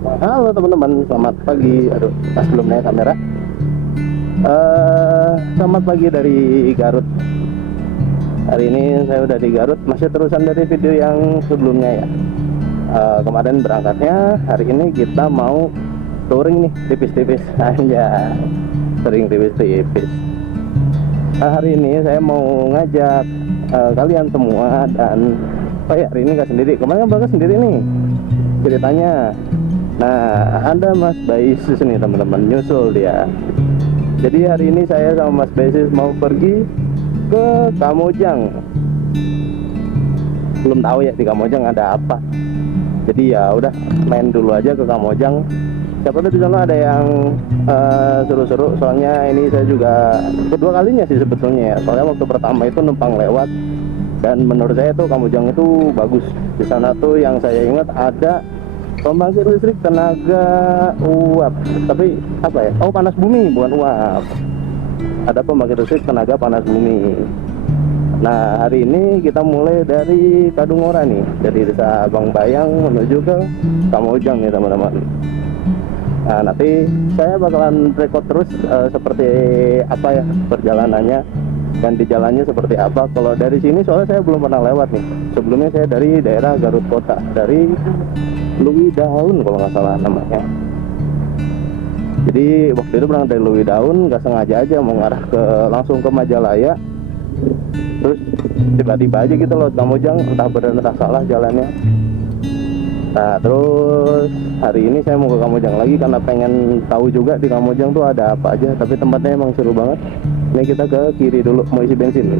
Halo teman-teman, selamat pagi. Aduh, pas belum naik kamera. Selamat pagi dari Garut. Hari ini saya udah di Garut, masih terusan dari video yang sebelumnya ya. Kemarin berangkatnya, hari ini kita mau touring nih, tipis-tipis aja. Sering tipis-tipis. Hari ini saya mau ngajak kalian semua dan hari ini nggak sendiri. Kemarin kan berangkat sendiri nih ceritanya. Nah, ada Mas Baisis nih teman-teman, nyusul dia. Jadi hari ini saya sama Mas Baisis mau pergi ke Kamojang. Belum tahu ya di Kamojang ada apa. Jadi ya udah main dulu aja ke Kamojang. Siapa tahu di sana ada yang seru-seru. Soalnya ini saya juga kedua kalinya sih sebetulnya ya. Soalnya waktu pertama itu numpang lewat dan menurut saya tuh Kamojang itu bagus. Di sana tuh yang saya ingat ada pembangkit listrik tenaga uap, tapi apa ya? Oh, panas bumi, bukan uap. Ada pembangkit listrik tenaga panas bumi. Nah, hari ini kita mulai dari Kadungora nih, dari desa Bang Bayang menuju ke Kamojang nih teman-teman. Nah, nanti saya bakalan record terus seperti apa ya perjalanannya dan di jalannya seperti apa. Kalau dari sini soalnya saya belum pernah lewat nih. Sebelumnya saya dari daerah Garut Kota, dari Lui Daun kalau nggak salah namanya. Jadi waktu itu berangkat dari Lui Daun, nggak sengaja aja mau ngarah ke langsung ke Majalaya. Terus tiba-tiba aja gitu loh Kamojang, entah benar entah salah jalannya. Nah terus hari ini saya mau ke Kamojang lagi karena pengen tahu juga di Kamojang tuh ada apa aja. Tapi tempatnya emang seru banget. Ini kita ke kiri dulu mau isi bensin.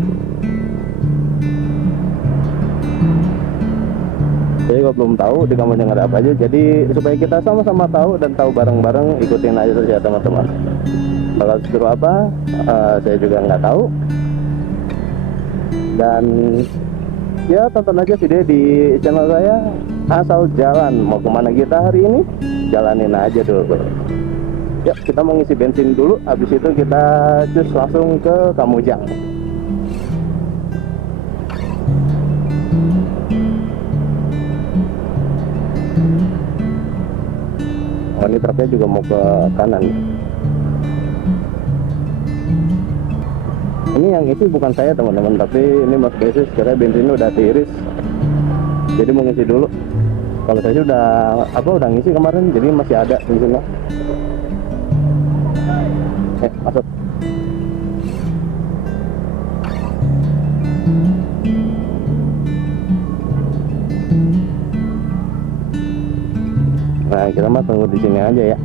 Jadi kalau belum tahu di Kamojang ada apa aja, jadi supaya kita sama-sama tahu dan tahu bareng-bareng, ikutin aja terus ya teman-teman. Bakal seru apa, saya juga nggak tahu. Dan ya tonton aja video di channel saya, asal jalan. Mau kemana kita hari ini, jalanin aja dulu. Yuk kita mau ngisi bensin dulu, habis itu kita cus langsung ke Kamojang. Oh, ini truknya juga mau ke kanan. Ini yang isi bukan saya teman-teman, tapi ini Mas Baisis karena bensinnya udah tiris. Jadi mau ngisi dulu. Kalau saya udah ngisi kemarin, jadi masih ada bensinnya. Masuk. Nah, kita mah tunggu di sini aja ya.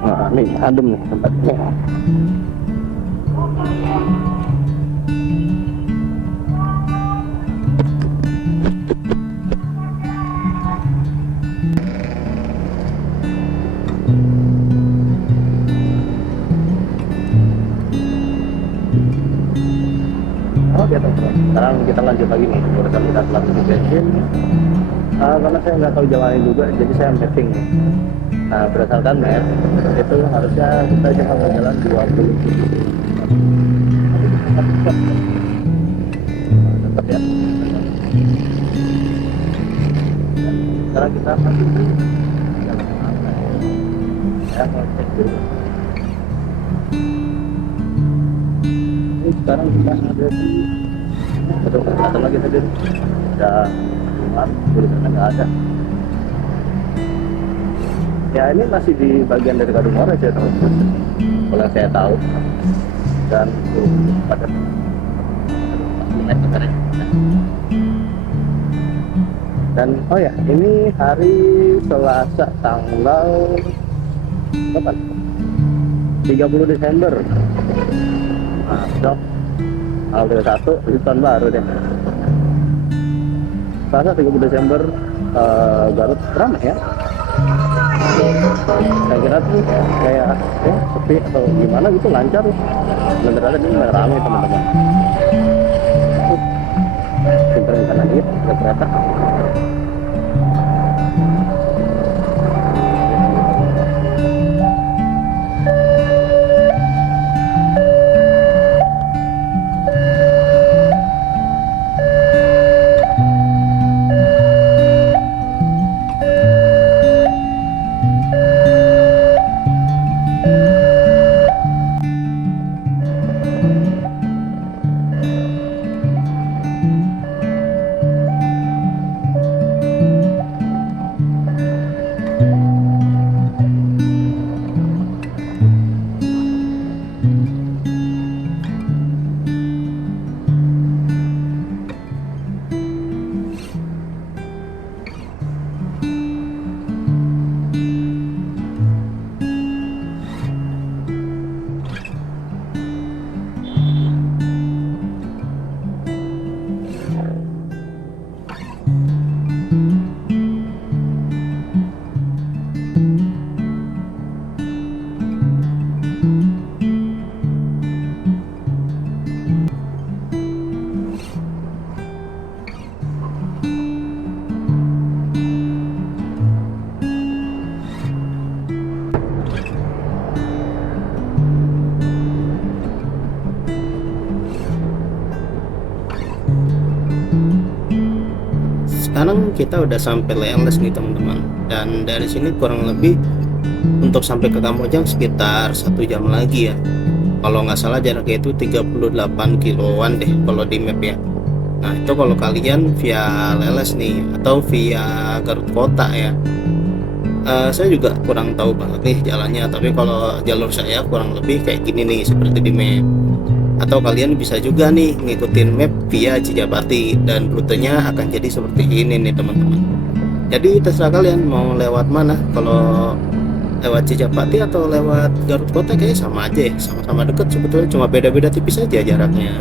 Nah, nih adem nih tempatnya. Oke teman-teman, sekarang kita lanjut lagi nih. Urusan kita telah isi bensin. Karena saya nggak tahu jalannya juga, jadi saya mapping nih. Nah, berdasarkan map itu harusnya kita jangan berjalan 20. Tetap ya. Sekarang kita masuk di jalan mana ya? Saya mau cek dulu. Ini sekarang kita ada di betul kelihatan lagi tadi ada rumah tulisannya nggak ada. Ya ini masih di bagian dari Kadungora ya teman-teman, kalau yang saya tahu. Dan pada dan oh ya ini hari Selasa tanggal berapa? 30 Desember. Masuk tanggal 31 itu tahun baru deh. Selasa 30 Desember. Garut ramai ya. Saya kira tuh kayak sepi atau gimana gitu, lancar. Bener-bener ini ramai teman-teman. Pinterin kanan dikit, ada kereta. sekarang kita udah sampai Leles nih teman-teman, dan dari sini kurang lebih untuk sampai ke Kamojang sekitar 1 jam lagi ya. Kalau nggak salah jaraknya itu 38 kiloan deh kalau di map ya. Nah itu kalau kalian via Leles nih atau via Garut Kota ya. Saya juga kurang tahu banget nih jalannya, tapi kalau jalur saya kurang lebih kayak gini nih seperti di map. Atau kalian bisa juga nih ngikutin map via Cijapati dan rutenya akan jadi seperti ini nih teman-teman. Jadi terserah kalian mau lewat mana, kalau lewat Cijapati atau lewat Garut Kota kayaknya sama aja ya, sama-sama deket sebetulnya, cuma beda-beda tipis aja jaraknya.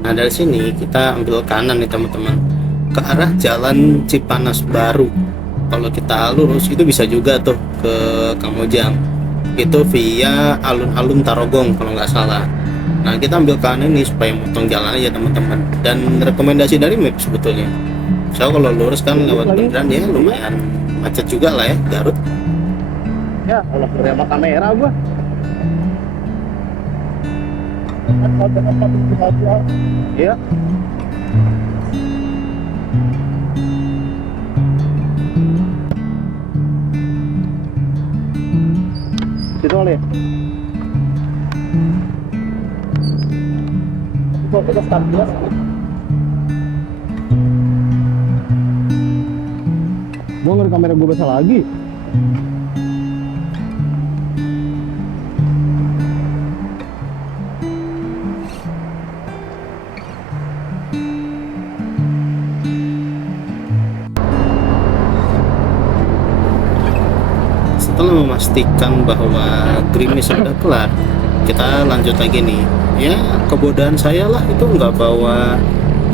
Nah dari sini kita ambil kanan nih teman-teman, ke arah Jalan Cipanas Baru. Kalau kita lurus itu bisa juga tuh ke Kamojang, itu via alun-alun Tarogong kalau nggak salah. Nah kita ambil kanan nih supaya motong jalan aja teman-teman, dan rekomendasi dari map sebetulnya. So kalau lurus kan lewat beneran ya lumayan macet juga lah ya Garut. Ya kalau sama kamera gua. Iya. Situ oleh. Kok kita start dulu. Gua ngeri kamera gua basah lagi. Setelah memastikan bahwa gerimis sudah kelar, kita lanjut lagi nih. Ya kebodohan saya lah itu nggak bawa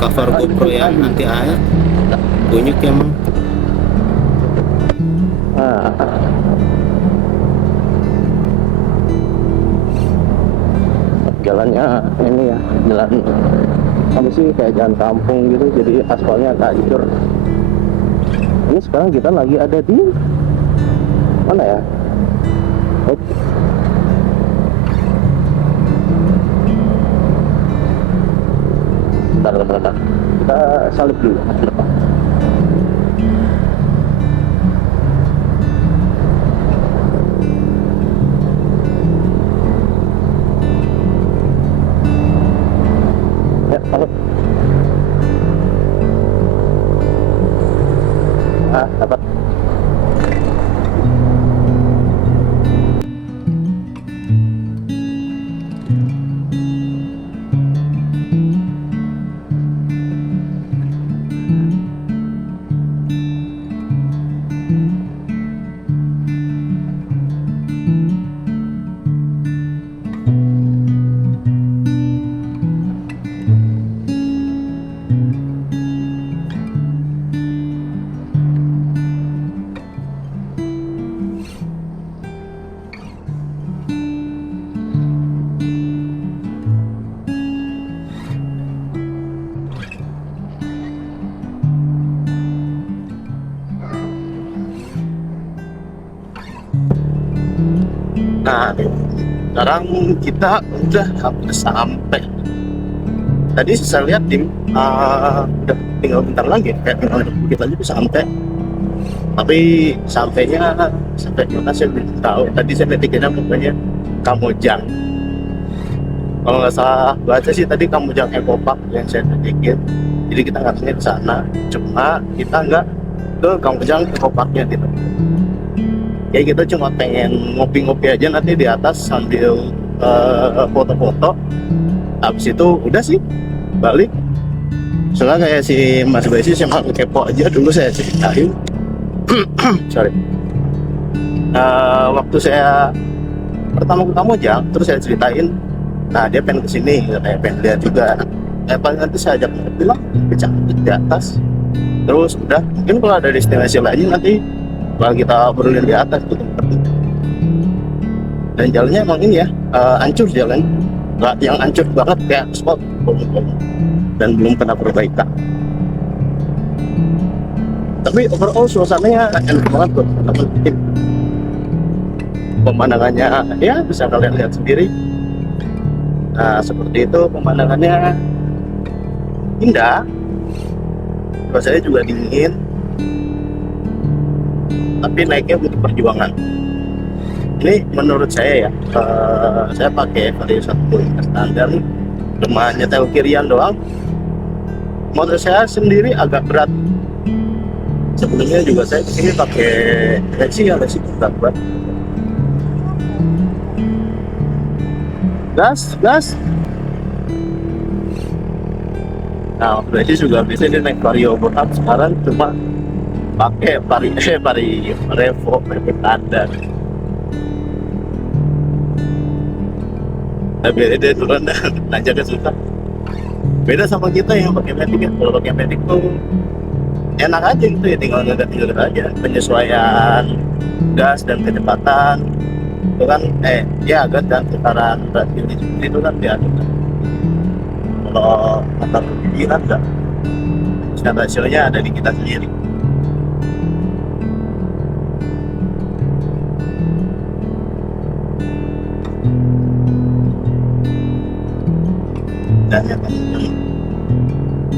cover GoPro yang anti air, bunyuk ya emang. Jalannya ini ya, jalan apa sih, kayak jalan kampung gitu, jadi aspalnya agak hancur. Ini sekarang kita lagi ada di mana ya? Bentar. Kita salib dulu. Ya, salib. Dapat. Nah, sekarang kita udah hampir sampai. Tadi saya lihat tim udah tinggal bentar lagi, kayak tinggal dikit lagi bisa sampai. Tapi sampainya sampai mana saya belum tahu. Tadi saya metiknya pokoknya Kamojang. Kalau nggak salah baca sih tadi Kamojang Eco Park yang saya metikin. Jadi kita nggak ke sana, cuma kita nggak ke Kamojang Eco Parknya gitu. Ya kita cuma pengen ngopi-ngopi aja nanti di atas sambil foto-foto. Habis itu udah sih balik. Soalnya kayak si Mas Besi sama kepo aja dulu saya ceritain. Sorry. Waktu saya pertama ke Kamojang, terus saya ceritain, nah dia pengen kesini, katanya pengen lihat juga. Paling nanti saya ajak bilang cantik di atas. Terus udah, mungkin kalau ada destinasi lain nanti bakal kita obrolin di atas tuh tempatnya. Dan jalannya emang ini ya, hancur jalan, nggak yang hancur banget kayak spot dan belum pernah perbaikan. Tapi overall suasananya enak banget kok, pemandangannya ya bisa kalian lihat sendiri. Nah seperti itu pemandangannya indah, rasanya juga dingin, tapi naiknya butuh perjuangan. Ini menurut saya ya, saya pakai Vario 1 standar, cuma nyetel kirian doang. Motor saya sendiri agak berat. Sebelumnya juga saya kesini pakai Lexi berat banget. Gas. Nah, berarti juga bisa dia naik Vario berat, sekarang cuma pakai Vario Revo standar. Tapi dia turun dan nanjaknya susah. Beda sama kita yang pakai Matic ya. Kalau pakai Matic tuh enak aja gitu ya, tinggal ngegat aja. Penyesuaian gas dan kecepatan itu kan gas dan tekanan radio itu kan diatur. Kalau motor ini kan enggak, dan rasionya ada di kita sendiri. Dan yang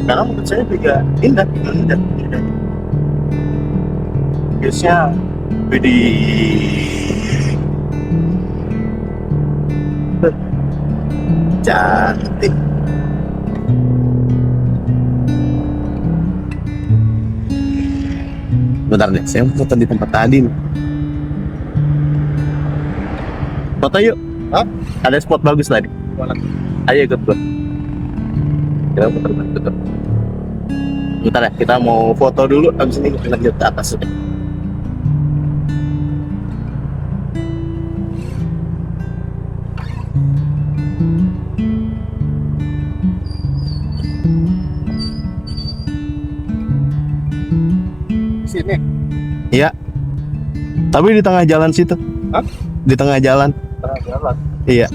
karena menurut saya juga indah. Biasanya di cantik. Bentar deh, saya foto di tempat tadi nih. Foto yuk. Hah? Ada spot bagus tadi. Ayo ikut gua. Kita putar. Bentar ya, kita mau foto dulu, abis ini kita lanjut ke atas udah. Sini? Iya. Tapi di tengah jalan situ. Hah? Di tengah jalan. Tengah jalan? Iya.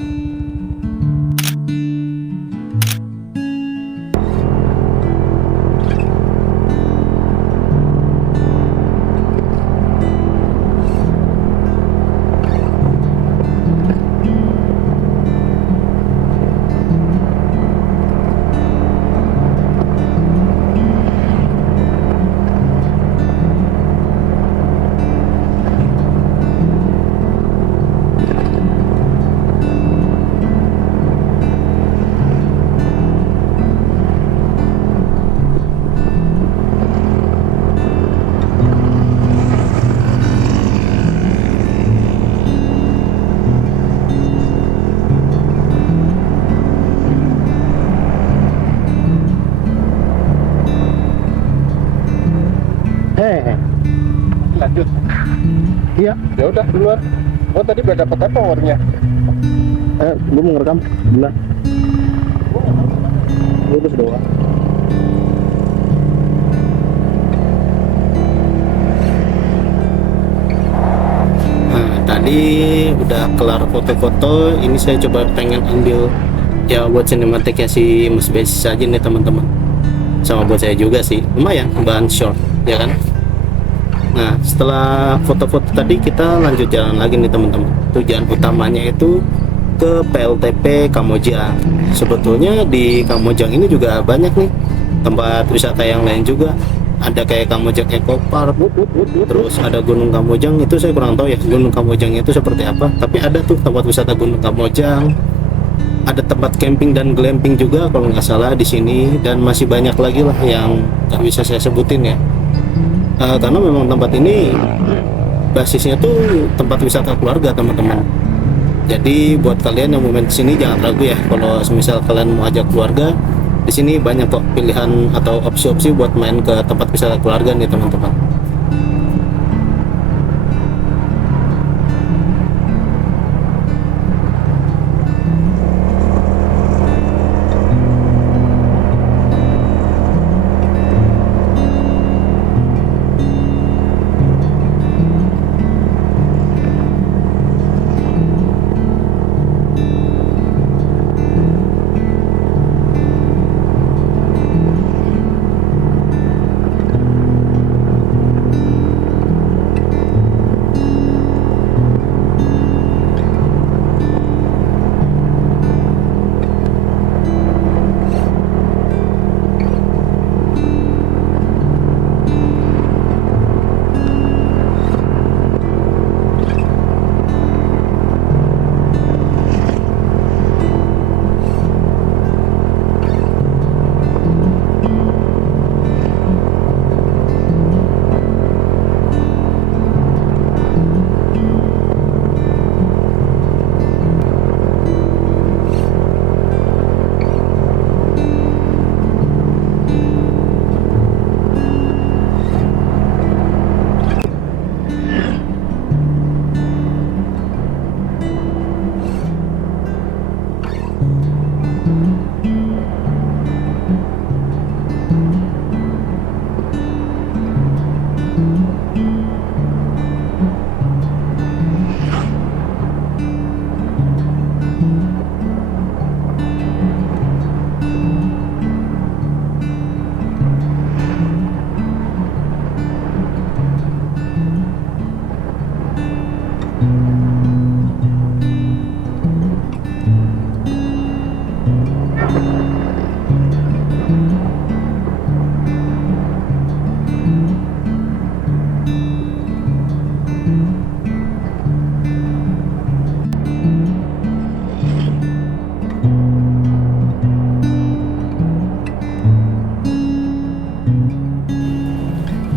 Lanjut. Iya. Ya udah duluan. Oh tadi udah dapat apa warnanya? Gue mau ngerekam. Benar. Lurus doang. Nah, tadi udah kelar foto-foto, ini saya coba pengen ambil ya buat sinematiknya si Mas Besi saja nih teman-teman. Sama buat saya juga sih, lumayan bahan short, ya kan? Nah, setelah foto-foto tadi kita lanjut jalan lagi nih teman-teman. Tujuan utamanya itu ke PLTP Kamojang. Sebetulnya di Kamojang ini juga banyak nih tempat wisata yang lain juga. Ada kayak Kamojang Eco Park, terus ada Gunung Kamojang. Itu saya kurang tahu ya Gunung Kamojang itu seperti apa. Tapi ada tuh tempat wisata Gunung Kamojang. Ada tempat camping dan glamping juga kalau nggak salah di sini, dan masih banyak lagi lah yang nggak bisa saya sebutin ya. Karena memang tempat ini basisnya tuh tempat wisata keluarga teman-teman. Jadi buat kalian yang mau main kesini jangan ragu ya, kalau misal kalian mau ajak keluarga, di sini banyak kok pilihan atau opsi-opsi buat main ke tempat wisata keluarga nih teman-teman.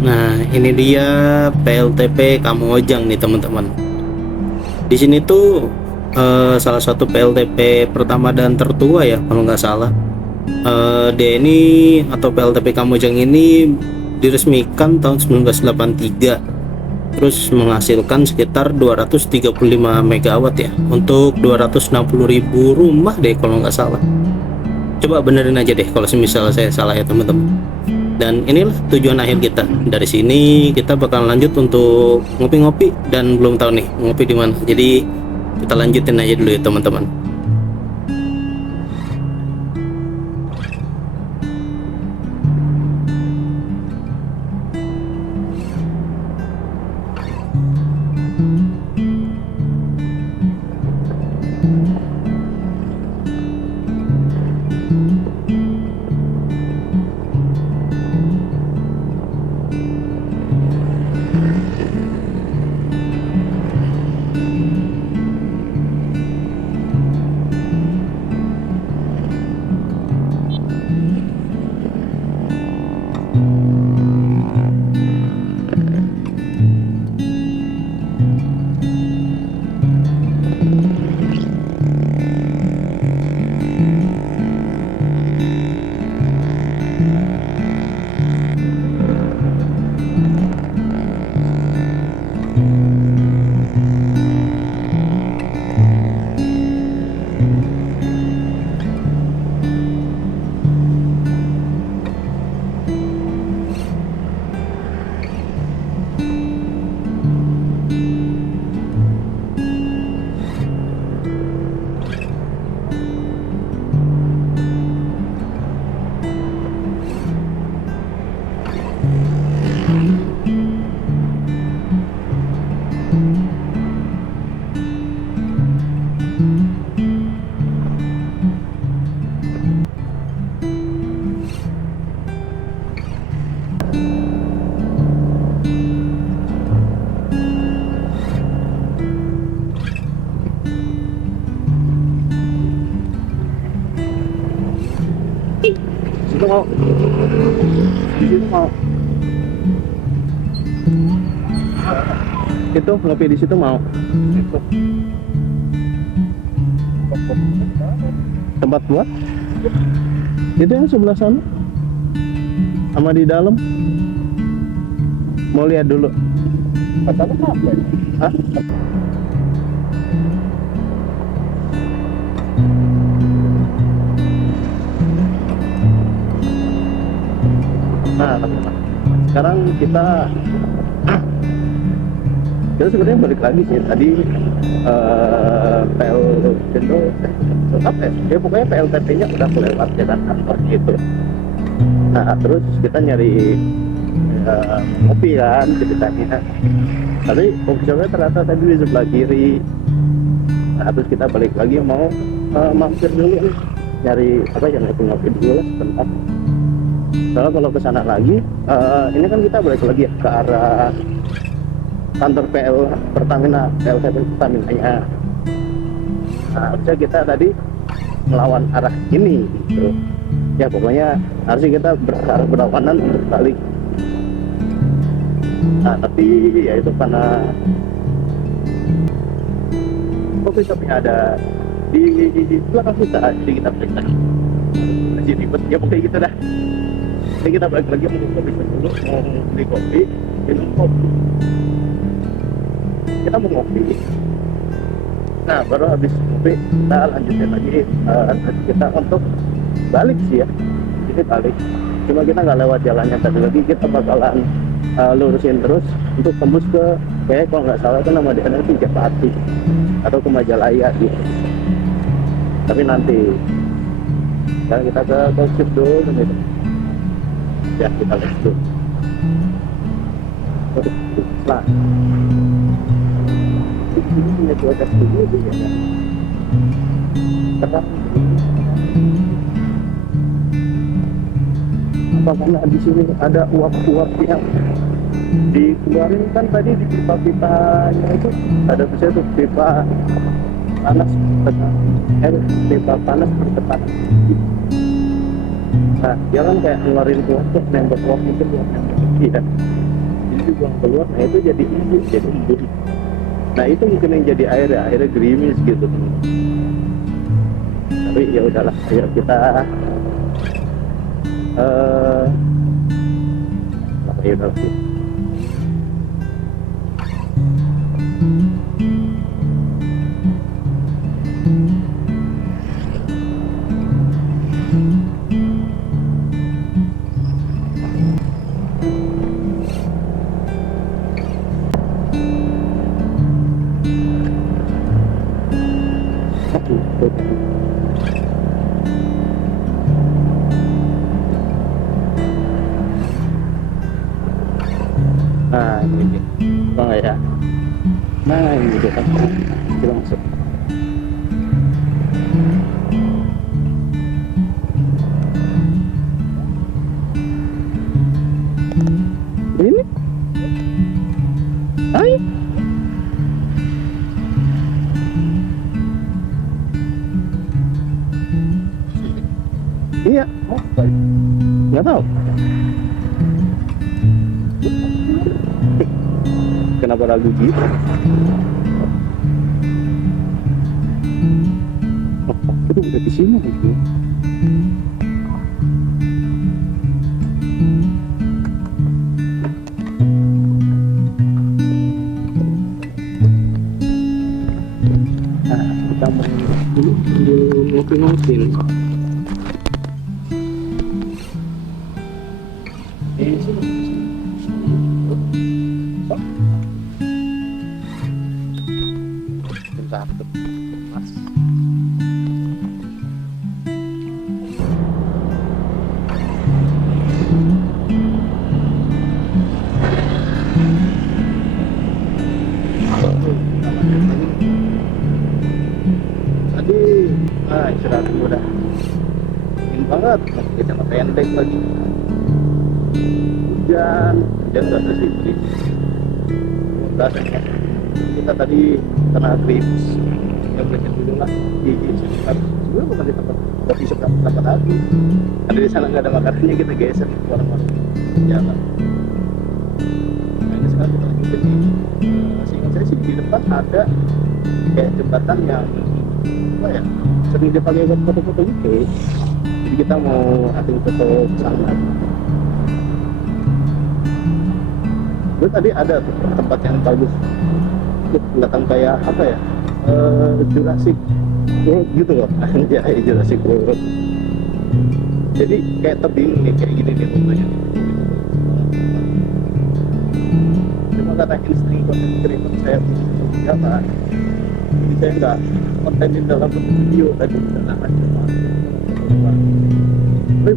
Nah, ini dia PLTP Kamojang nih teman-teman. Di sini tuh salah satu PLTP pertama dan tertua ya kalau nggak salah. Dia ini atau PLTP Kamojang ini diresmikan tahun 1983. Terus menghasilkan sekitar 235 megawatt ya untuk 260.000 rumah deh kalau nggak salah. Coba benerin aja deh kalau semisal saya salah ya teman-teman. Dan inilah tujuan akhir kita. Dari sini kita bakal lanjut untuk ngopi-ngopi dan belum tahu nih ngopi di mana. Jadi kita lanjutin aja dulu ya teman-teman. Situ mau. Di situ mau. Itu ngopi di situ mau. Itu. Tempat buat? Itu yang sebelah sana. Sama di dalam. Mau lihat dulu. Katanya apa? Hah? Nah, teman-teman. Sekarang kita sebenarnya balik lagi sih tadi PL Jendo apa ya? Pokoknya PLTP-nya udah kelewat ya kan kantor gitu. Nah, terus kita nyari ngopi kan ceritanya. Tapi kopi shopnya ternyata tadi di sebelah kiri. Nah, terus kita balik lagi mau mampir dulu nih, nyari apa ya, ngopi dulu lah sebentar. Soalnya kalau ke sana lagi, ini kan kita balik lagi ya ke arah kantor PL Pertamina, PLTP Pertamina-nya. Nah, harusnya kita tadi melawan arah ini gitu. Ya pokoknya harusnya kita berarah berlawanan untuk balik. Nah, tapi ya itu karena kopi shopnya ada di belakang kita, jadi kita periksa. Masih ribet, ya pokoknya gitu dah. Jadi kita balik lagi mau kopi shop dulu, mau beli kopi, minum kopi. Kita mau ngopi. Nah, baru habis ngopi kita lanjutin lagi kita untuk balik sih ya. Jadi balik. Cuma kita nggak lewat jalannya tadi lagi, kita bakalan lurusin terus untuk tembus ke kayak kalau nggak salah itu nama daerahnya Tiga-Pati atau ke Majalaya gitu. Tapi nanti sekarang kita ke Gossip dulu gitu. Ya kita lihat dulu. Nah, ini punya cuaca sendiri ya kan. Terang. Apa karena di sini ada uap-uap yang dikeluarin kan tadi di pipa-pipanya itu ada bisa tuh pipa panas pipa panas bertekanan. Nah dia kan kayak ngeluarin uap tuh, nembak uap itu buat nembak ya. Jadi buang keluar, nah itu jadi embun, jadi embun. Nah itu mungkin yang jadi air ya, airnya gerimis gitu. Tapi ya udahlah, ayo kita ya udah. Nah ini dia, bang ya. Nah ini dia kan, kita masuk. Ini, ayo. Iya, oh, nggak tahu. Kenapa ragu gitu? Oh, itu udah di sini gitu. Nah, kita mau dulu ngopi-ngopi. Tadi istirahat dulu dah. Dingin banget, kita pendek lagi. Hujan udah bersih. Rasanya kita tadi kena grips, yang berarti dulu lah di sekitar. Sebenarnya bukan di tempat kopi shop tempat tadi. Ada di sana nggak ada makanannya, kita geser ke orang-orang jalan. Nah, ini sekarang kita lanjutin nih. Seingat saya sih di depan ada kayak jembatan yang apa ya, sering dipakai buat foto-foto gitu. Jadi kita mau ating foto ke sana. Terus tadi ada tuh tempat yang bagus, itu kelihatan kayak apa ya, Jurassic World gitu loh. Ya, Jurassic World. Jadi kayak tebing nih, kayak gini nih rumahnya. Cuma karena ini konten creator saya apa, jadi saya nggak kontenin dalam bentuk video tadi karena tapi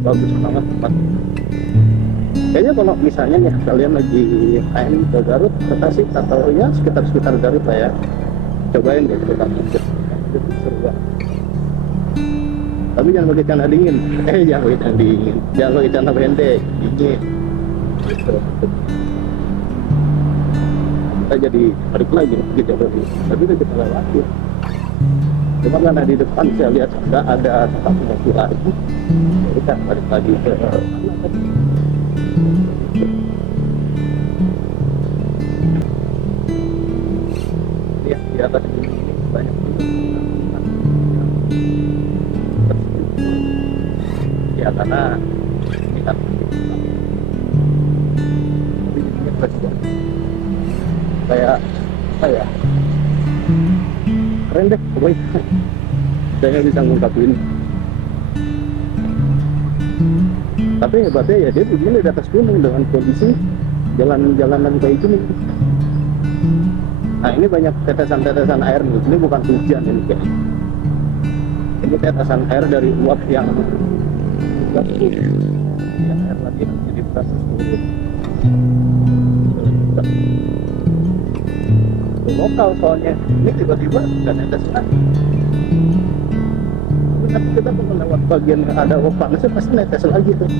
bagus banget tempat. Kayaknya kalau misalnya nih kalian lagi main ke Garut, ke Tasik atau ya sekitar Garut lah ya, cobain deh ke kampung itu seru banget. Tapi jangan pakai celana dingin, jangan pakai celana dingin, jangan pakai celana pendek, dingin gitu. Kita jadi balik lagi ke Jakarta, tapi udah kita lewatin. Cuma karena di depan saya lihat nggak ada tempat mobil lagi, jadi kita balik lagi ke mana tadi. Ya, di atas gunung ini banyak ya karena lihat ini presiden kayak apa ya, keren deh pokoknya. Saya nggak bisa ngungkapin, tapi hebatnya ya dia begini di atas gunung dengan kondisi jalan-jalanan kayak gini. Nah ini banyak tetesan-tetesan air nih, ini bukan hujan ini kayak ini tetesan air dari uap yang air lagi jadi proses turun. Itu lokal soalnya, ini tiba-tiba nggak netes lagi. Tapi kita kalau lewat bagian yang ada uap panasnya pasti netes lagi tuh.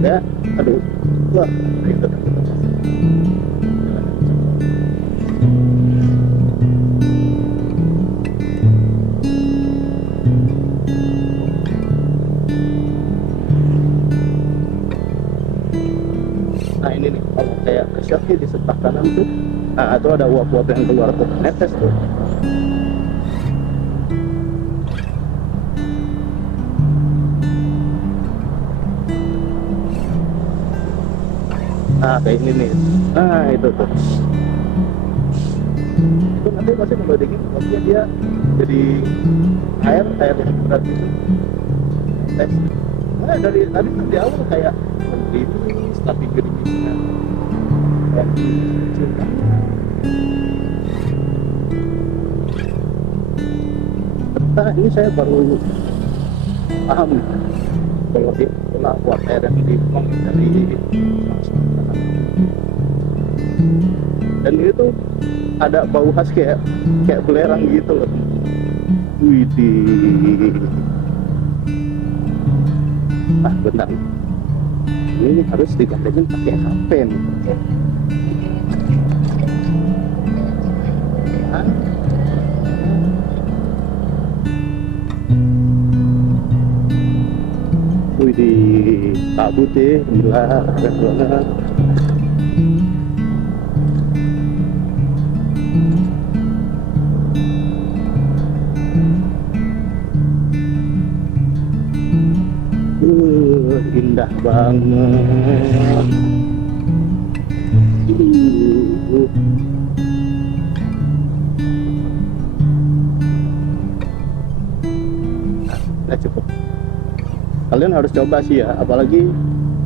Ya, aduh, wah, itu kan kita masuk. Nah ini nih, kalau kayak kesyapnya di sebelah kanan tuh, nah itu ada uap-uap yang keluar tuh, netes tuh. Nah kayak ini nih, nah itu tuh. Itu nanti pasti kalau dingin, uapnya dia jadi air yang berat gitu. Netes. Nah dari tadi kan di awal kayak gerimis, tapi gerimisnya kayak kecil kan. Nah ini saya baru paham kalau di uap air yang dibuang dari dan itu ada bau khas kayak belerang gitu loh. Widih. Ah bentar, ini harus digantengin pakai HP nih. Widih, kabut deh, gila, keren banget. Indah banget. Nah, cukup. Kalian harus coba sih ya, apalagi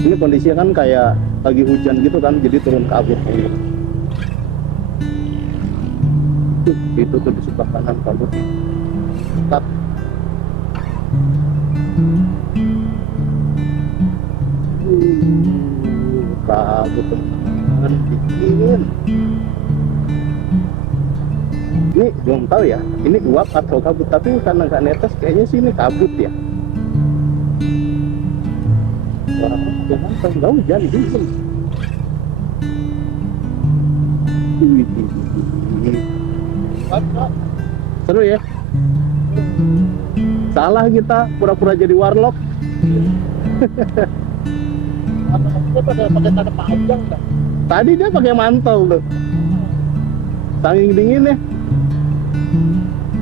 ini kondisinya kan kayak lagi hujan gitu kan, jadi turun kabut kayak gitu. Itu tuh di sebelah kanan kabutnya. Tetap. Kabut teman dingin. Ini belum tahu ya, ini uap atau kabut, tapi karena nggak netes kayaknya sih ini kabut ya. Wah, jangan nggak hujan dingin. Seru ya. Salah kita pura-pura jadi warlock. Anak-anaknya pada pakai celana panjang kan? Tadi dia pakai mantel tuh. Saking dinginnya.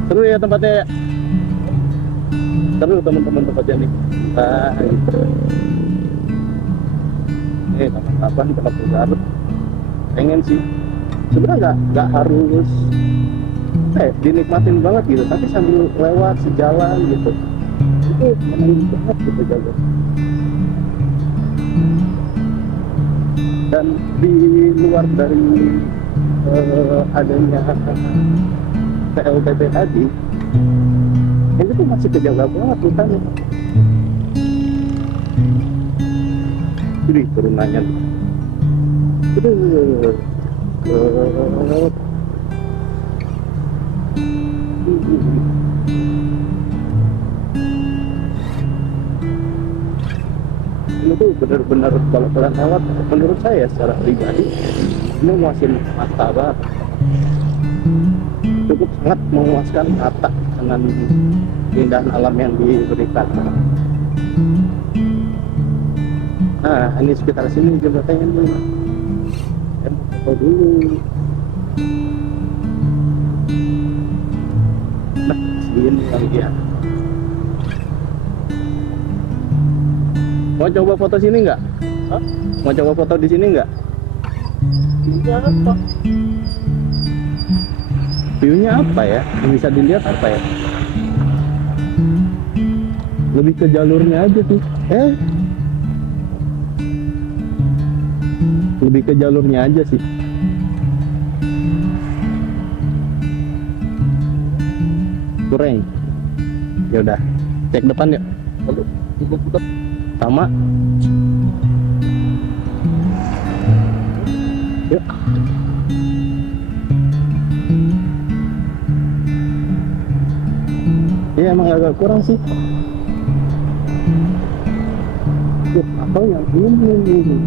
Seru ya tempatnya ya. Seru teman-teman tempatnya nih. Nah, gitu. Kapan-kapan kalau ke Garut pengen sih. Sebenarnya nggak harus dinikmatin banget gitu, tapi sambil lewat sejalan gitu. Itu menangis banget gitu jaga. Dan di luar dari adanya PLTP tadi, ini tuh masih kejaga banget hutannya. Jadi turunannya ini tuh benar-benar kalau kalian lewat, menurut saya secara pribadi ini muasin mata banget, cukup sangat memuaskan mata dengan keindahan alam yang diberikan. Nah, ini sekitar sini jembatannya nih. Saya mau foto dulu. Nah, sini lagi ya. Mau coba foto sini nggak? Hah? Mau coba foto di sini nggak? Ini apa? View-nya apa ya? Yang bisa dilihat apa ya? Lebih ke jalurnya aja sih. Lebih ke jalurnya aja sih. Kurang. Ya udah, cek depan yuk. Lalu putar. Sama. Yuk. Iya emang agak kurang sih. Atau yang ini.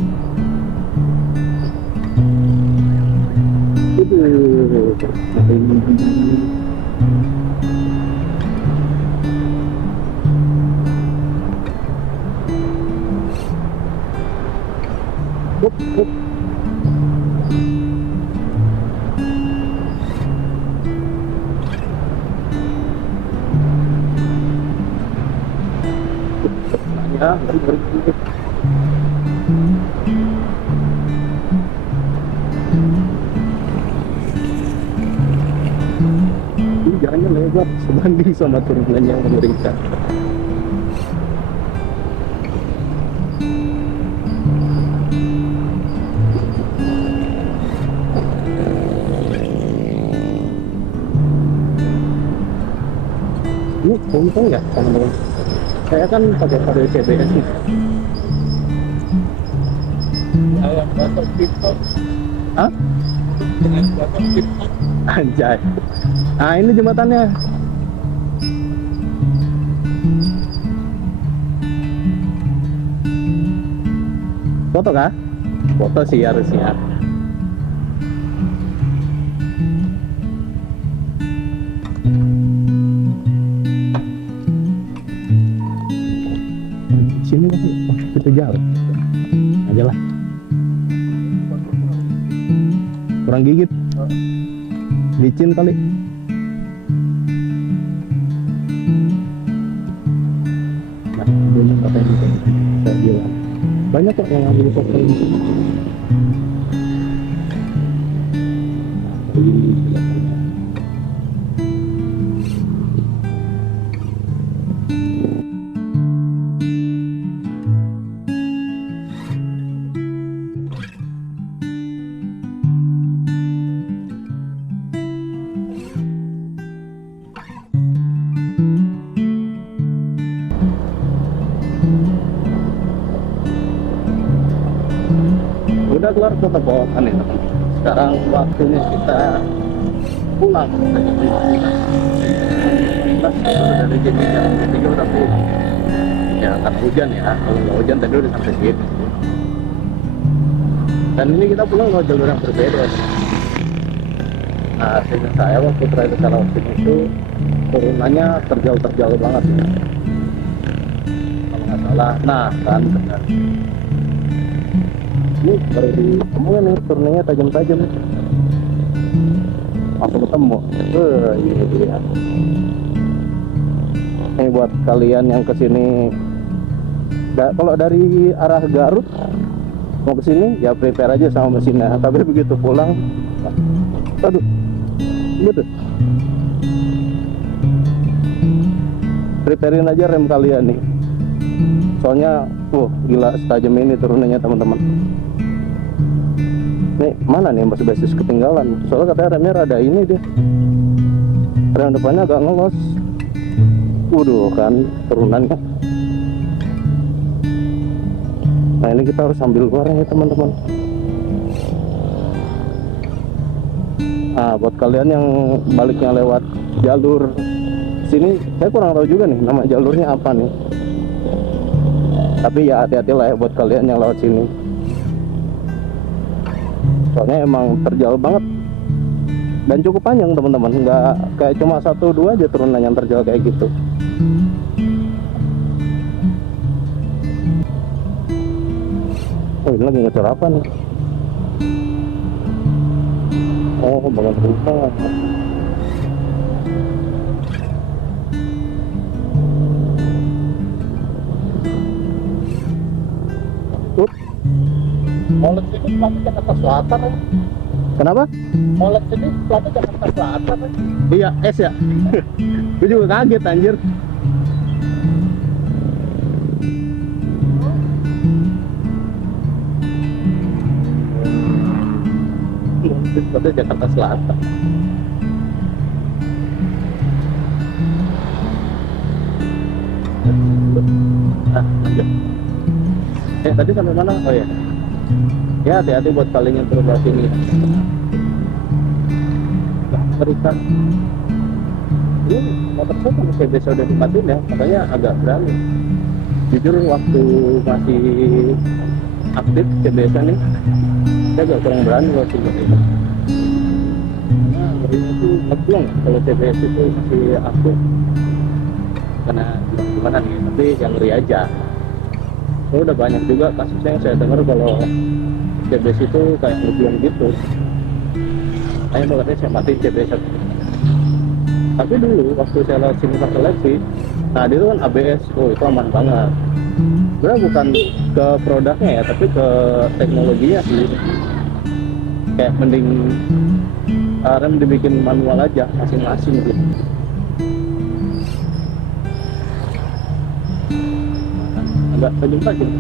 Up. Ya, ngeri. Ini jalannya lebar sebanding sama turunan yang mengerikan. Ini untung ya teman-teman. Saya kan pakai kode CBS nih. Alam batok TikTok. Hah? Dengan batok TikTok. Anjay. Nah ini jembatannya. Foto kah? Foto sih harusnya. Sini kita jalan aja lah, kurang gigit, licin kali. Nah ini katanya saya bilang banyak kok yang ambil foto di sini. Udah kelar foto potongan ya teman. Sekarang waktunya kita pulang. Dari jadi jam 3 udah pulang. Ya karena hujan ya, kalau nggak hujan tadi udah sampai sini. Dan ini kita pulang lewat jalur yang berbeda. Nah, seingat saya waktu terakhir ke Karawaci itu turunannya terjal banget ya. Kalau nggak salah, nah kan benar. Ini baru di omongin nih, turnenya tajam-tajam. Langsung ketemu. Ini dia. Ini buat kalian yang kesini. Kalau dari arah Garut mau kesini, ya prepare aja sama mesinnya. Tapi begitu pulang, aduh, gitu. Preparein aja rem kalian nih. Soalnya, gila setajam ini turunannya teman-teman. Nih, mana nih Mas basis ketinggalan? Soalnya katanya remnya rada ini dia. Rem depannya agak ngelos. Waduh kan turunannya. Nah ini kita harus sambil goreng ya teman-teman. Nah buat kalian yang baliknya lewat jalur sini, saya kurang tahu juga nih nama jalurnya apa nih. Tapi ya hati-hati lah ya buat kalian yang lewat sini. Soalnya emang terjal banget dan cukup panjang teman-teman, nggak kayak cuma 1-2 aja turunan yang terjal kayak gitu. Oh ini lagi ngecor apa nih? Oh banget rupa. Molet sini pelatnya Jakarta Selatan ya. Kenapa? Molet sini pelatnya Jakarta Selatan ya. Iya es ya. Gue juga kaget anjir. Pelatnya Jakarta Selatan. Nah, lanjut. Tadi sampai mana? Oh ya. Ya hati-hati buat kalian yang turun ke sini. Berikan. Ini motor saya kan CBS udah dimatiin ya, makanya agak berani. Jujur waktu masih aktif CBS nih, saya agak kurang berani loh sini. Nah, ngerinya itu ngeblong kalau CBS itu masih aktif. Karena gimana nih, tapi yang ngeri aja. Udah banyak juga kasusnya yang saya dengar kalau CBS itu kayak ngeblong gitu. Saya makanya saya matiin CBS. Tapi dulu waktu saya lewat sini pakai Lexi, nah dia itu kan ABS, itu aman banget. Sebenarnya bukan ke produknya ya, tapi ke teknologinya sih. Kayak mending rem dibikin manual aja masing-masing gitu. Agak tajam-tajam.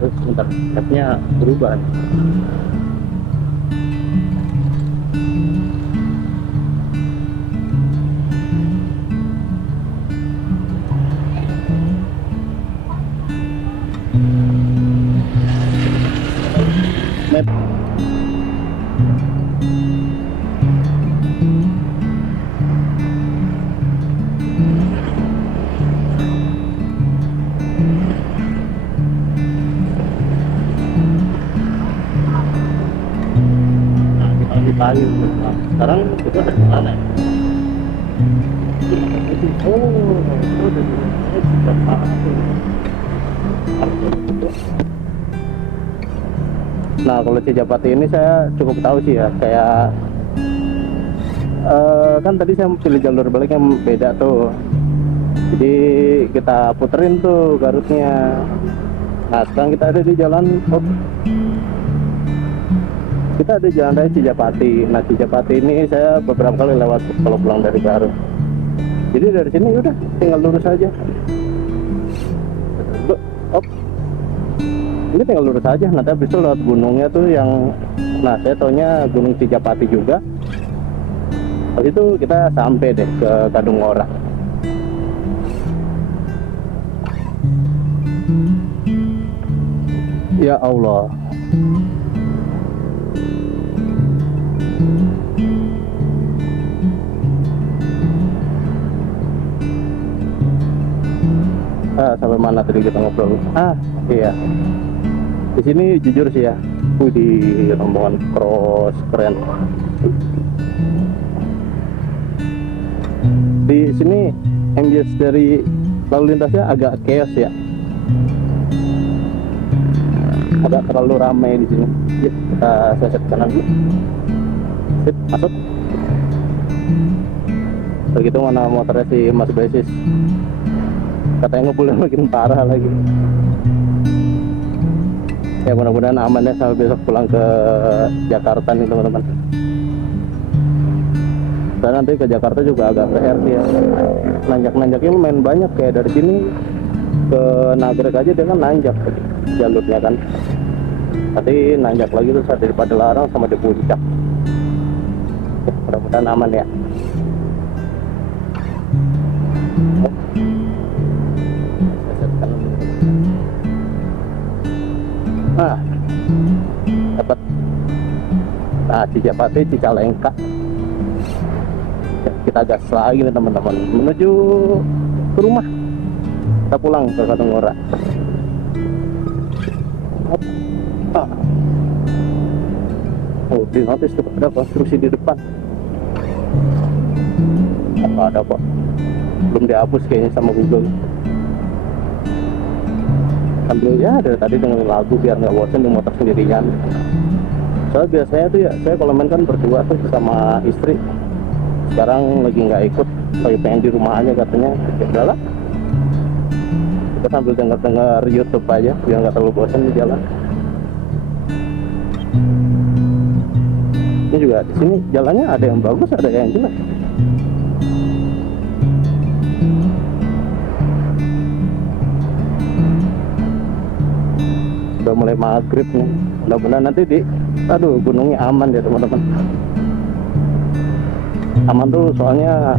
Sebentar, appnya berubah nih. Map. Kayu. Nah, sekarang itu ada di mana? Nah kalau Cijapati ini saya cukup tahu sih ya, kayak kan tadi saya pilih jalur balik yang beda tuh, jadi kita puterin tuh Garutnya. Nah sekarang kita ada di jalan kita ada jalan raya Cijapati. Nah Cijapati ini saya beberapa kali lewat kalau pulang dari Garut. Jadi dari sini udah tinggal lurus aja. Ini tinggal lurus aja. Nanti habis itu lewat gunungnya tuh yang, nah saya taunya Gunung Cijapati juga. Habis itu kita sampai deh ke Kadungora. Ya Allah. sampai mana tadi kita ngobrol? Iya. Di sini jujur sih ya, di rombongan cross keren. Di sini ambience dari lalu lintasnya agak chaos ya, agak terlalu ramai di sini. Yuk, kita set kanan dulu. Sip, masuk. Begitu mana motornya si Mas Basis, katanya ngebulnya makin parah lagi. Ya mudah-mudahan aman ya sampai besok pulang ke Jakarta nih teman-teman. Dan nanti ke Jakarta juga agak PR ya. Nanjak-nanjaknya lumayan banyak, kayak dari sini ke Nagrek aja dia kan nanjak jalurnya kan. Nanti nanjak lagi terus ada di Padalarang sama di Puncak. Mudah-mudahan aman ya. Dapat. Nah, Cijapati Cicalengka. Kita gas lagi nih teman-teman menuju ke rumah. Kita pulang ke Katungora. Oh, di notice tuh ada konstruksi di depan. Apa ada kok? Belum dihapus kayaknya sama Google. Sambil ya dari tadi dengerin lagu biar nggak bosan di motor sendirian. Soalnya biasanya tuh ya saya kalau main kan berdua tuh sama istri. Sekarang lagi nggak ikut, lagi pengen di rumah aja katanya. Ya udahlah, kita sambil denger YouTube aja biar nggak terlalu bosan di jalan. Ini juga di sini jalannya ada yang bagus, ada yang jelek. Udah mulai maghrib nih, mudah-mudahan nanti gunungnya aman ya teman-teman. Aman tuh soalnya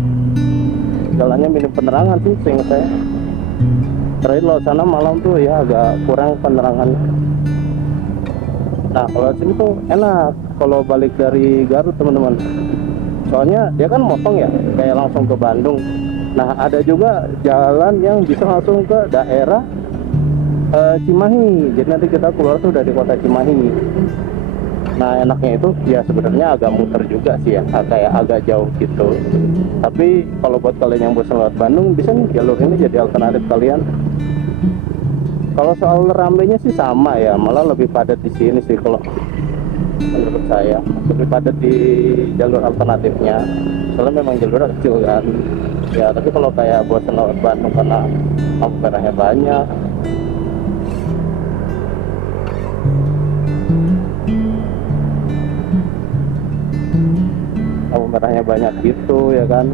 jalannya minim penerangan sih seingat saya. Terakhir lo sana malam tuh ya agak kurang penerangan. Nah kalau sini tuh enak kalau balik dari Garut teman-teman. Soalnya dia kan motong ya, kayak langsung ke Bandung. Nah ada juga jalan yang bisa langsung ke daerah Cimahi. Jadi nanti kita keluar tuh dari kota Cimahi. Nah enaknya itu ya sebenarnya agak muter juga sih ya, kayak agak jauh gitu. Tapi kalau buat kalian yang bosan lewat Bandung, bisa nih jalur ini jadi alternatif kalian. Kalau soal rambenya sih sama ya, malah lebih padat di sini sih kalau menurut saya, lebih padat di jalur alternatifnya. Soalnya memang jalurnya kecil kan. Ya tapi kalau kayak bosan lewat Bandung karena lampu merahnya banyak. Lampu merahnya banyak gitu ya kan.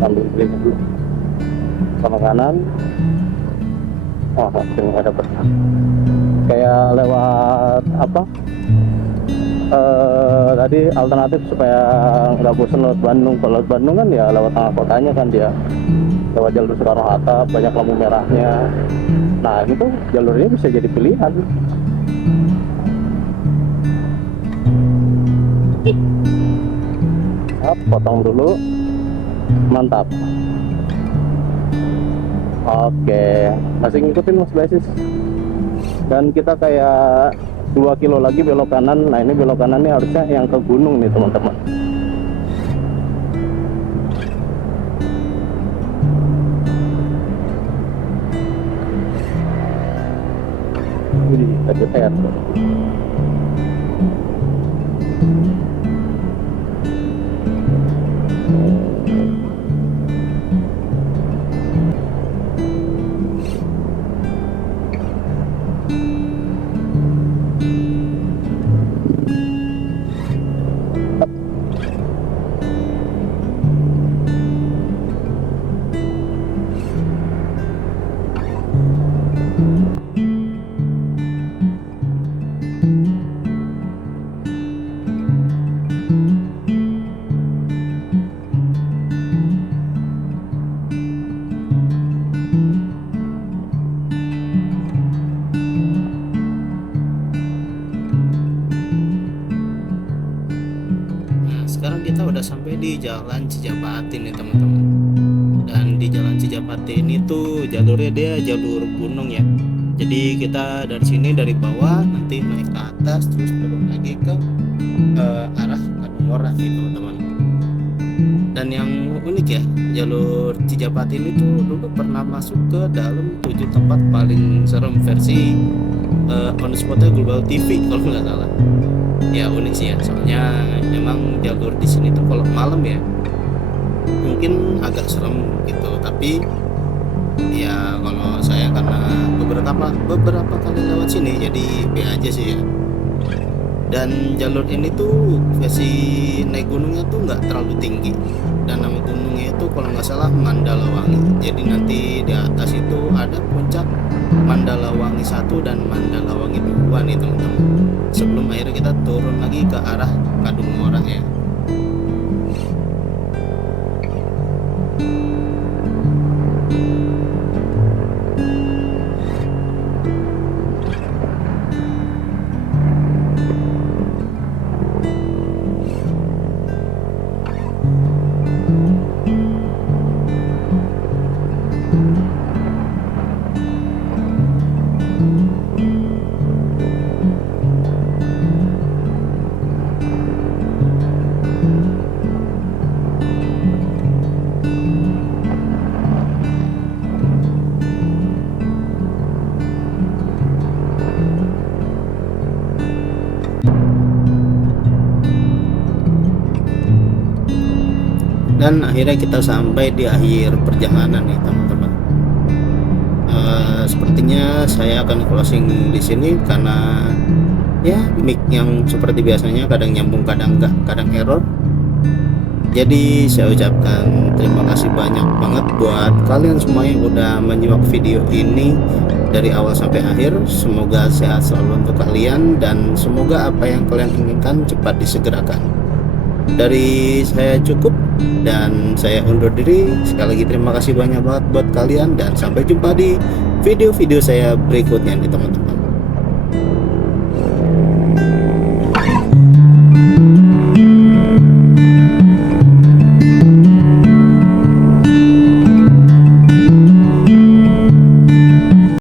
Sambil beli dulu sama kanan. Oh hasil nggak dapet, kayak lewat apa tadi alternatif supaya nggak bosan lewat Bandung. Kalau lewat Bandung kan ya lewat tengah kotanya kan, dia lewat jalur Soekarno-Hatta banyak lampu merahnya. Nah ini tuh jalurnya bisa jadi pilihan. Potong dulu, mantap. Oke, masih ngikutin Mas Basis. Dan kita kayak 2 kilo lagi belok kanan. Nah ini belok kanan ini harusnya yang ke gunung nih teman-teman. Wih, tadi air. sampai di Jalan Cijapati nih teman-teman. Dan di Jalan Cijapati ini tuh jalurnya dia jalur gunung ya. Jadi kita dari sini dari bawah nanti naik ke atas terus turun lagi ke arah Kadungora nih teman-teman. Dan yang unik ya, jalur Cijapati ini tuh dulu pernah masuk ke dalam 7 tempat paling serem versi on the spotnya Global TV kalau nggak salah. Ya unik sih ya, soalnya memang jalur di sini tuh kalau malam ya mungkin agak serem gitu, tapi ya kalau saya karena beberapa kali lewat sini jadi B aja sih ya. Dan jalur ini tuh versi naik gunungnya tuh nggak terlalu tinggi, dan nama gunungnya itu kalau nggak salah Mandalawangi. Jadi nanti di atas itu ada puncak Mandalawangi 1 dan Mandalawangi 2 nih teman-teman, sebelum akhirnya kita turun lagi ke arah Kadungora ya. Dan akhirnya kita sampai di akhir perjalanan nih teman-teman. Sepertinya saya akan closing di sini karena ya mic yang seperti biasanya kadang nyambung kadang enggak, kadang error. Jadi saya ucapkan terima kasih banyak banget buat kalian semua yang udah menyimak video ini dari awal sampai akhir. Semoga sehat selalu untuk kalian dan semoga apa yang kalian inginkan cepat disegerakan. Dari saya cukup dan saya undur diri. Sekali lagi terima kasih banyak banget buat kalian dan sampai jumpa di video-video saya berikutnya nih teman-teman.